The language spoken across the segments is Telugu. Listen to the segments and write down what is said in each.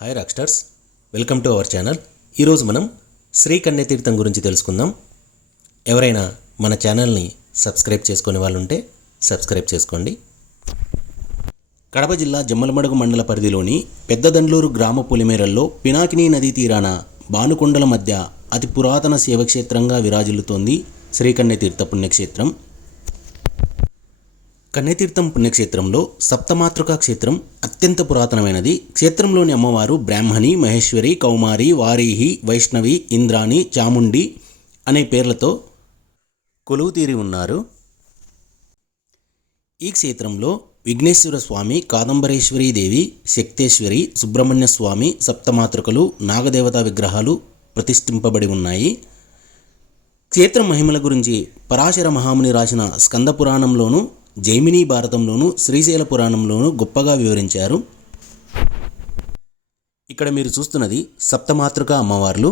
Hi rocksters, welcome to our channel. ఈరోజు మనం శ్రీ కన్యతీర్థం గురించి తెలుసుకుందాం. ఎవరైనా మన ఛానల్ని సబ్స్క్రైబ్ చేసుకునే వాళ్ళు ఉంటే సబ్స్క్రైబ్ చేసుకోండి. కడప జిల్లా జమ్మలమడుగు మండల పరిధిలోని పెద్దదండ్లూరు గ్రామ పొలిమేరల్లో పినాకినీ నదీ తీరాన భానుకొండల మధ్య అతి పురాతన శైవక్షేత్రంగా విరాజిల్లుతోంది శ్రీ కన్యతీర్థ పుణ్యక్షేత్రం. కన్యతీర్థం పుణ్యక్షేత్రంలో సప్తమాతృకా క్షేత్రం అత్యంత పురాతనమైనది. క్షేత్రంలోని అమ్మవారు బ్రాహ్మణి, మహేశ్వరి, కౌమారి, వారీహి, వైష్ణవి, ఇంద్రాణి, చాముండి అనే పేర్లతో కొలువుతీరి ఉన్నారు. ఈ క్షేత్రంలో విఘ్నేశ్వర స్వామి, కాదంబరేశ్వరీ దేవి, శక్తేశ్వరి, సుబ్రహ్మణ్య స్వామి, సప్తమాతృకలు, నాగదేవతా విగ్రహాలు ప్రతిష్ఠింపబడి ఉన్నాయి. క్షేత్రం మహిమల గురించి పరాశర మహాముని రాసిన స్కంద పురాణంలోనూ, జైమినీ భారతంలోను, శ్రీశైల పురాణంలోను గొప్పగా వివరించారు. ఇక్కడ మీరు చూస్తున్నది సప్తమాతృకా అమ్మవార్లు.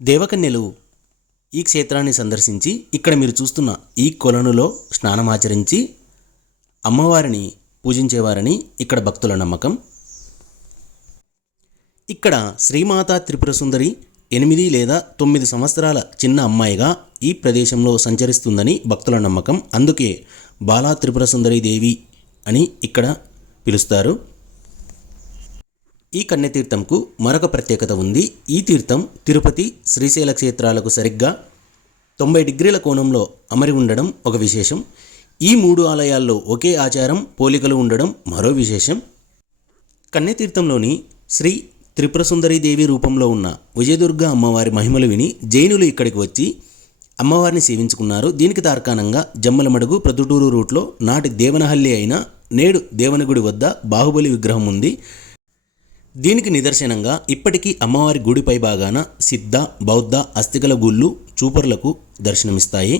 దేవకన్యలు ఈ క్షేత్రాన్ని సందర్శించి ఇక్కడ మీరు చూస్తున్న ఈ కొలనులో స్నానమాచరించి అమ్మవారిని పూజించేవారని ఇక్కడ భక్తుల నమ్మకం. ఇక్కడ శ్రీమాతా త్రిపుర సుందరి 8 లేదా 9 సంవత్సరాల చిన్న అమ్మాయిగా ఈ ప్రదేశంలో సంచరిస్తుందని భక్తుల నమ్మకం. అందుకే బాలా త్రిపుర సుందరి దేవి అని ఇక్కడ పిలుస్తారు. ఈ కన్యతీర్థంకు మరొక ప్రత్యేకత ఉంది. ఈ తీర్థం తిరుపతి, శ్రీశైల క్షేత్రాలకు సరిగ్గా 90 డిగ్రీల కోణంలో అమరి ఉండడం ఒక విశేషం. ఈ 3 ఆలయాల్లో ఒకే ఆచారం, పోలికలు ఉండడం మరో విశేషం. కన్యతీర్థంలోని శ్రీ త్రిపుర సుందరీ దేవి రూపంలో ఉన్న విజయదుర్గ అమ్మవారి మహిమలు విని జైనులు ఇక్కడికి వచ్చి అమ్మవారిని సేవించుకున్నారు. దీనికి తార్కాణంగా జమ్మలమడుగు, ప్రొద్దుటూరు రూట్లో నాటి దేవనహల్లి అయిన నేడు దేవనగుడి వద్ద బాహుబలి విగ్రహం ఉంది. దీనికి నిదర్శనంగా ఇప్పటికీ అమ్మవారి గుడిపై భాగాన సిద్ధ, బౌద్ధ అస్థికల గుళ్ళు చూపరులకు దర్శనమిస్తాయి.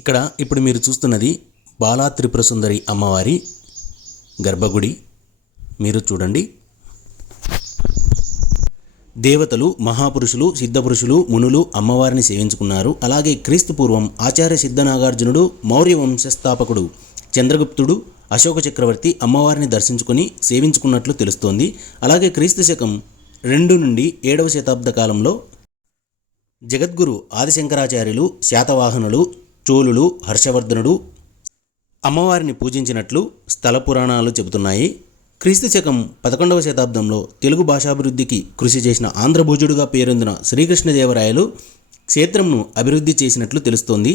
ఇక్కడ ఇప్పుడు మీరు చూస్తున్నది బాలా త్రిపుర సుందరి అమ్మవారి గర్భగుడి. మీరు చూడండి, దేవతలు, మహాపురుషులు, సిద్ధపురుషులు, మునులు అమ్మవారిని సేవించుకున్నారు. అలాగే క్రీస్తు పూర్వం ఆచార్య సిద్ధనాగార్జునుడు, మౌర్య వంశస్థాపకుడు చంద్రగుప్తుడు, అశోక చక్రవర్తి అమ్మవారిని దర్శించుకొని సేవించుకున్నట్లు తెలుస్తోంది. అలాగే క్రీస్తు శకం 2 నుండి 7వ శతాబ్ద కాలంలో జగద్గురు ఆదిశంకరాచార్యులు, శాతవాహనులు, చోళులు, హర్షవర్ధనుడు అమ్మవారిని పూజించినట్లు స్థల పురాణాలు చెబుతున్నాయి. క్రీస్తు శకం 11వ శతాబ్దంలో తెలుగు భాషాభివృద్ధికి కృషి చేసిన ఆంధ్రభూజుడుగా పేరొందిన శ్రీకృష్ణదేవరాయలు క్షేత్రంను అభివృద్ధి చేసినట్లు తెలుస్తోంది.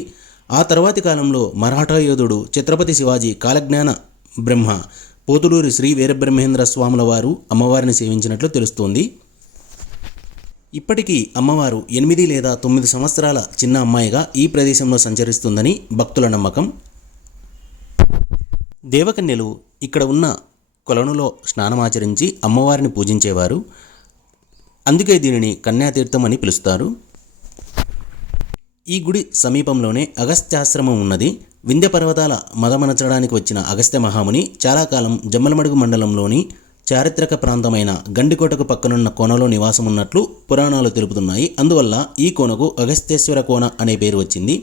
ఆ తర్వాతి కాలంలో మరాఠా యోధుడు ఛత్రపతి శివాజీ కాలజ్ఞాన బ్రహ్మ పోతులూరి శ్రీ వీరబ్రహ్మేంద్ర స్వాముల వారు అమ్మవారిని సేవించినట్లు తెలుస్తోంది. ఇప్పటికీ అమ్మవారు 8 లేదా 9 సంవత్సరాల చిన్న అమ్మాయిగా ఈ ప్రదేశంలో సంచరిస్తుందని భక్తుల నమ్మకం. దేవకన్యలు ఇక్కడ ఉన్న కొలనులో స్నానమాచరించి అమ్మవారిని పూజించేవారు. అందుకే దీనిని కన్యాతీర్థం అని పిలుస్తారు. ఈ గుడి సమీపంలోనే అగస్త్యాశ్రమం ఉన్నది. వింధ్య పర్వతాల మదమనచడానికి వచ్చిన అగస్త్య మహాముని చాలా కాలం జమ్మలమడుగు మండలంలోని చారిత్రక ప్రాంతమైన గండికోటకు పక్కనున్న కోనలో నివాసం ఉన్నట్లు పురాణాలు తెలుపుతున్నాయి. అందువల్ల ఈ కోనకు అగస్త్యేశ్వర కోన అనే పేరు వచ్చింది.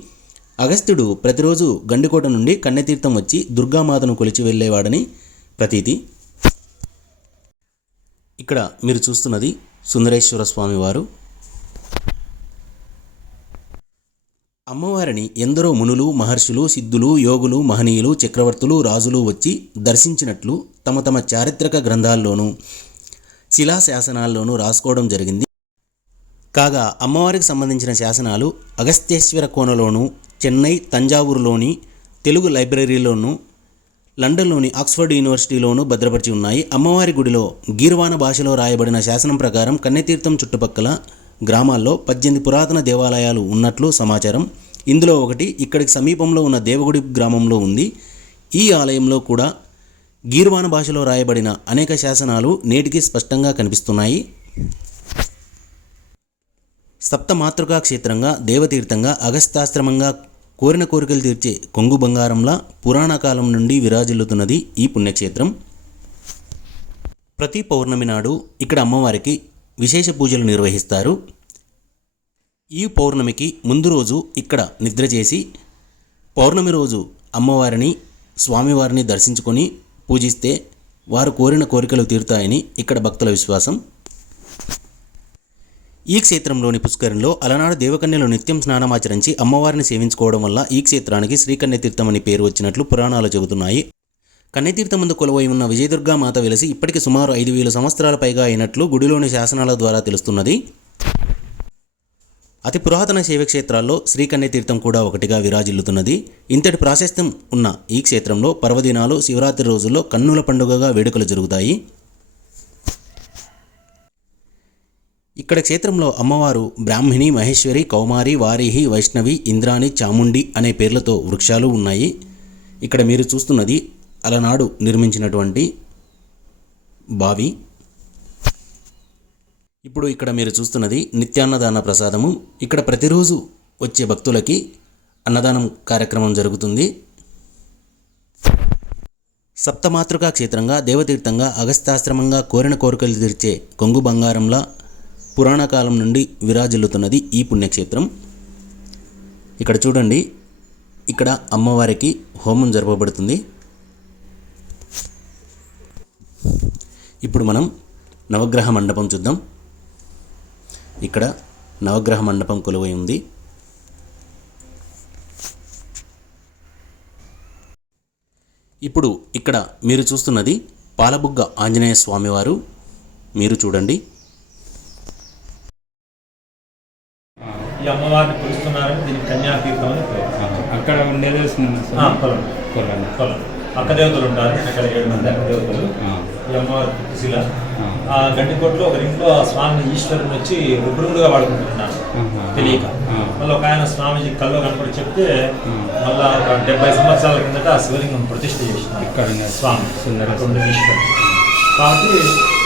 అగస్త్యుడు ప్రతిరోజు గండికోట నుండి కన్యతీర్థం వచ్చి దుర్గామాతను కొలిచి వెళ్ళేవాడని ప్రతీతి. ఇక్కడ మీరు చూస్తున్నది సుందరేశ్వర స్వామి వారు. అమ్మవారిని ఎందరో మునులు, మహర్షులు, సిద్ధులు, యోగులు, మహనీయులు, చక్రవర్తులు, రాజులు వచ్చి దర్శించినట్లు తమ తమ చారిత్రక గ్రంథాల్లోనూ శిలాశాసనాల్లోనూ రాసుకోవడం జరిగింది. కాగా అమ్మవారికి సంబంధించిన శాసనాలు అగస్త్యేశ్వర కోనలోను, చెన్నై, తంజావూరులోని తెలుగు లైబ్రరీలోనూ, లండన్లోని ఆక్స్ఫర్డ్ యూనివర్సిటీలోనూ భద్రపరిచి ఉన్నాయి. అమ్మవారి గుడిలో గీర్వాణ భాషలో రాయబడిన శాసనం ప్రకారం కన్యతీర్థం చుట్టుపక్కల గ్రామాల్లో 18 పురాతన దేవాలయాలు ఉన్నట్లు సమాచారం. ఇందులో ఒకటి ఇక్కడికి సమీపంలో ఉన్న దేవగుడి గ్రామంలో ఉంది. ఈ ఆలయంలో కూడా గీర్వాణ భాషలో రాయబడిన అనేక శాసనాలు నేటికి స్పష్టంగా కనిపిస్తున్నాయి. సప్తమాతృకా క్షేత్రంగా, దేవతీర్థంగా, అగస్త్యాశ్రమంగా కోరిన కోరికలు తీర్చే కొంగు బంగారంలా పురాణ కాలం నుండి విరాజిల్లుతున్నది ఈ పుణ్యక్షేత్రం. ప్రతి పౌర్ణమి నాడు ఇక్కడ అమ్మవారికి విశేష పూజలు నిర్వహిస్తారు. ఈ పౌర్ణమికి ముందు రోజు ఇక్కడ నిద్ర చేసి పౌర్ణమి రోజు అమ్మవారిని, స్వామివారిని దర్శించుకొని పూజిస్తే వారు కోరిన కోరికలు తీరుతాయని ఇక్కడ భక్తుల విశ్వాసం. ఈ క్షేత్రంలోని పుష్కరంలో అలనాడు దేవకన్యలు నిత్యం స్నానమాచరించి అమ్మవారిని సేవించుకోవడం వల్ల ఈ క్షేత్రానికి శ్రీకన్యతీర్థం అని పేరు వచ్చినట్లు పురాణాలు చెబుతున్నాయి. కన్యతీర్థం ముందు కొలువై ఉన్న విజయదుర్గామాత వెలిసి ఇప్పటికి సుమారు 5,000 సంవత్సరాల పైగా అయినట్లు గుడిలోని శాసనాల ద్వారా తెలుస్తున్నది. అతి పురాతన శైవక్షేత్రాల్లో శ్రీకన్యతీర్థం కూడా ఒకటిగా విరాజిల్లుతున్నది. ఇంతటి ప్రాశస్త్యం ఉన్న ఈ క్షేత్రంలో పర్వదినాలు, శివరాత్రి రోజుల్లో కన్నుల పండుగగా వేడుకలు జరుగుతాయి. ఇక్కడ క్షేత్రంలో అమ్మవారు బ్రాహ్మిణి, మహేశ్వరి, కౌమారి, వారిహి, వైష్ణవి, ఇంద్రాణి, చాముండి అనే పేర్లతో వృక్షాలు ఉన్నాయి. ఇక్కడ మీరు చూస్తున్నది అలనాడు నిర్మించినటువంటి బావి. ఇప్పుడు ఇక్కడ మీరు చూస్తున్నది నిత్యాన్నదాన ప్రసాదము. ఇక్కడ ప్రతిరోజు వచ్చే భక్తులకి అన్నదానం కార్యక్రమం జరుగుతుంది. సప్తమాతృకా క్షేత్రంగా, దేవతీర్థంగా, అగస్త్యాశ్రమంగా కోరిన కోరికలు తీర్చే కొంగు బంగారంలా పురాణ కాలం నుండి విరాజిల్లుతున్నది ఈ పుణ్యక్షేత్రం. ఇక్కడ చూడండి, ఇక్కడ అమ్మవారికి హోమం జరపబడుతుంది. ఇప్పుడు మనం నవగ్రహ మండపం చూద్దాం. ఇక్కడ నవగ్రహ మండపం కొలువై ఉంది. ఇప్పుడు ఇక్కడ మీరు చూస్తున్నది పాలబుగ్గ ఆంజనేయ స్వామివారు. మీరు చూడండి, ఈ అమ్మవారిని పిలుస్తున్నారని దీనికి కన్యాతీర్థం అని పేరు. అక్కడ ఉండేది కొలం అక్కదేవతలు ఉంటారు. అక్కడ 7 మంది అక్కదేవతలు. ఈ అమ్మవారి శిల ఆ గడ్డికోట్లో ఒక ఇంట్లో ఆ స్వామి ఈశ్వరుని వచ్చి రుద్రుడుగా వాడుకుంటున్నాను తెలియక. మళ్ళీ ఒక ఆయన స్వామిజీ కల్లో కనపడి చెప్తే మళ్ళీ ఒక 70 సంవత్సరాల కిందట ఆ శివలింగం ప్రతిష్ఠ చేసినారు స్వామి సుందరేశ్వరుడు. కాబట్టి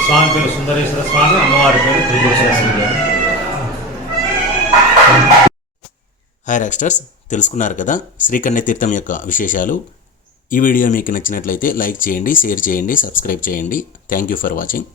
స్వామి పేరు సుందరేశ్వర స్వామి, అమ్మవారి పేరు త్రిపురేశ్వరి గారు. హాయ్ రాక్స్టర్స్, తెలుసుకున్నారు కదా శ్రీకన్యతీర్థం యొక్క విశేషాలు. ఈ వీడియో మీకు నచ్చినట్లయితే లైక్ చేయండి, షేర్ చేయండి, సబ్స్క్రైబ్ చేయండి. Thank you for watching.